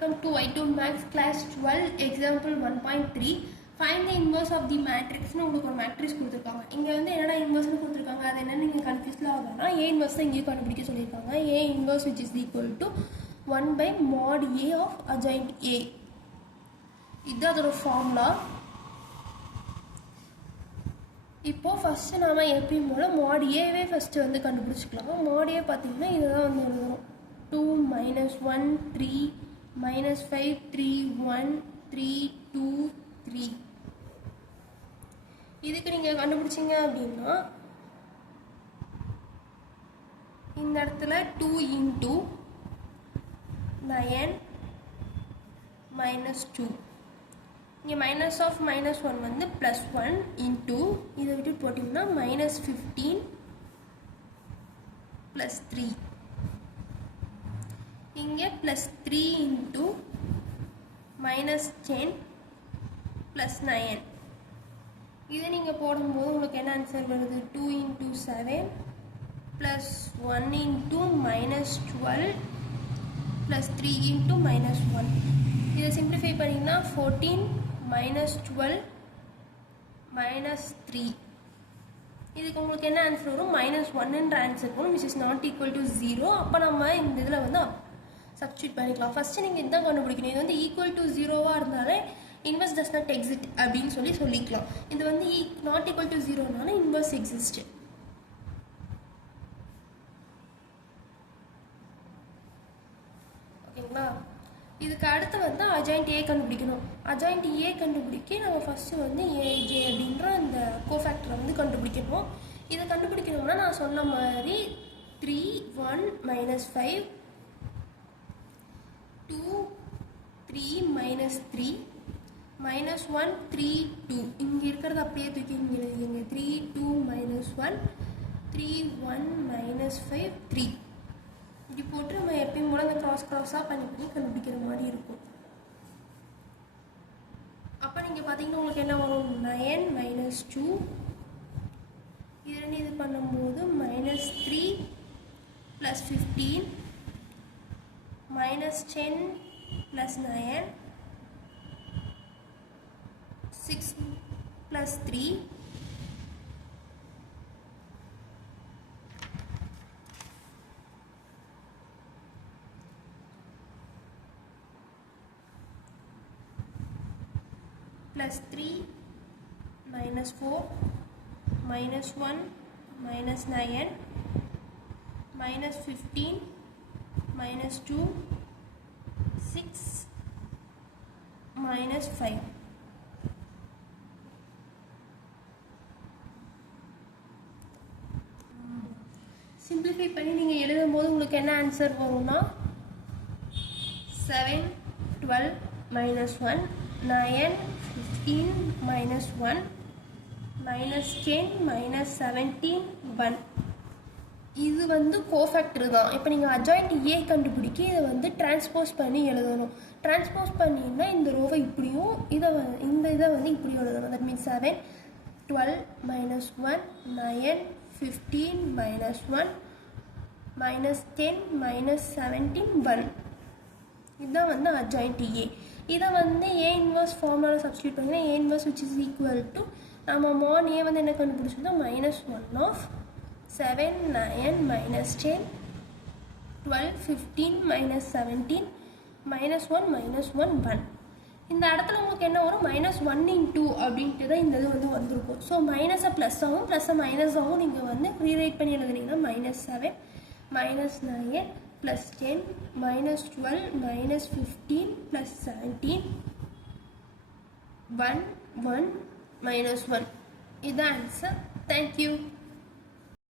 Welcome to I2 Max class 12 example 1.3. Find the inverse of the matrix. னு உங்களுக்கு ஒரு matrix கொடுத்துருக்காங்க. இங்க வந்து என்னடா இன்வர்ஸ்னு கொடுத்துருக்காங்க, அது என்னன்னு நீங்க கன்ஃபியூஸ்ல ஆகணும்னா a inverse தான் இங்கே கண்டுபிடிக்க சொல்லியிருக்காங்க. a inverse which is equal to 1 by mod a of adjoint a. இது அதோட ஃபார்முலா. இப்போ ஃபர்ஸ்ட் நாம எப்பயும் போல mod a ஃபர்ஸ்ட் வந்து கண்டுபிடிச்சிக்கலாம். mod a பாத்தீங்கன்னா இதுதான் வந்து எழுதணும். 2 minus 1 3 minus 5 3 1 3 2 3. இதுக்கு நீங்க கண்டுபிடிச்சீங்க அப்படின்னா இந்த இடத்துல 2 into 9 minus 2. இங்க minus of minus 1 வந்து plus 1 into இதை விட்டு போட்டீங்கன்னா minus 15 plus 3. இங்கே plus 3 into minus 10 plus 9. இதை நீங்கள் போடும்போது உங்களுக்கு என்ன ஆன்சர் வருது? 2 into 7 plus 1 into minus 12 plus 3 into minus 1. இதை சிம்பிளிஃபை பண்ணிங்கன்னா 14 minus 12 minus 3. இதுக்கு உங்களுக்கு என்ன ஆன்சர் வரும்? minus 1ன்ற ஆன்சர் வரும், which is not equal to 0. அப்போ நம்ம இந்த இதில் வந்து சப்ஸ்டியூட் பண்ணிக்கலாம். ஃபர்ஸ்ட் நீங்கள் இதுதான் கண்டுபிடிக்கணும். இது வந்து ஈக்குவல் டு 0வா இருந்தாலே இன்வர்ஸ் டஸ் நாட் எக்ஸிஸ்ட் அப்படின்னு சொல்லிக்கலாம். இது வந்து நாட் ஈக்குவல் டு 0னால இன்வர்ஸ் எக்ஸிஸ்ட். ஓகேங்களா? இதுக்கு அடுத்து வந்து அஜாயிண்ட் ஏ கண்டுபிடிக்கணும். அஜாயிண்ட் ஏ கண்டுபிடிக்க நம்ம ஃபர்ஸ்ட் வந்து ஏஜே அப்படின்ற அந்த கோஃபேக்டரை வந்து கண்டுபிடிக்கணும். இதை கண்டுபிடிக்கணும்னா நான் சொன்ன மாதிரி 3 1 minus 5 2 3 minus 3 minus 1 3 2. இங்கே இருக்கிறது அப்படியே தூக்கி இங்கே எழுதிங்க. 3 2 minus 1 3 1 minus 5 3. இப்படி போட்டு நம்ம எப்பயும் போல அந்த க்ராஸாக பண்ணி கண்டுபிடிக்கிற மாதிரி இருக்கும். அப்போ நீங்கள் பார்த்தீங்கன்னா உங்களுக்கு என்ன வரும்? 9 minus 2. இது இது பண்ணும்போது minus 3 plus 15 minus 10 plus 9 6 plus 3 plus 3 minus 4 minus 1 minus 9 minus 15 minus 2 6 minus 5. Simplify பண்ணி நீங்கள் எழுதும்போது உங்களுக்கு என்ன ஆன்சர் வரும்னா 7 12 minus 1 9 15 minus 1 minus 10 minus 17 1. இது வந்து கோஃபேக்டர் தான். இப்போ நீங்கள் அஜாயிண்ட் ஏ கண்டுபிடிக்க இதை வந்து டிரான்ஸ்போஸ் பண்ணி எழுதணும். டிரான்ஸ்போஸ் பண்ணிங்கன்னா இந்த ரோவை இப்படியும் இந்த இதை வந்து இப்படி எழுதணும். That means 7 12 minus 1 9 15 minus 1 minus 10 minus 17 1. இதுதான் வந்து அஜாயிண்ட் ஏ. இதை வந்து ஏ இன்வர்ஸ் ஃபார்முலா சப்ஸ்டியூட் பண்ணிங்கன்னா A inverse which is equal to நம்ம mod ஏ வந்து என்ன கண்டுபிடிச்சோம்னா -1 of 7 9 minus 10 12 15 minus 17 minus 1 minus 1 1. இந்த இடத்துல உங்களுக்கு என்ன வரும்? -1 into அப்படின்ட்டு தான் இந்த இது வந்து வந்திருக்கும். ஸோ மைனஸை ப்ளஸ் ஆகும், ப்ளஸ்ஸை மைனஸ் ஆகும். நீங்கள் வந்து ரீரைட் பண்ணி எழுதுனீங்கன்னா -7 -9 plus 10 minus 12 minus 15 plus 17 1 1 minus 1. இது ஆன்சர். தேங்க்யூ.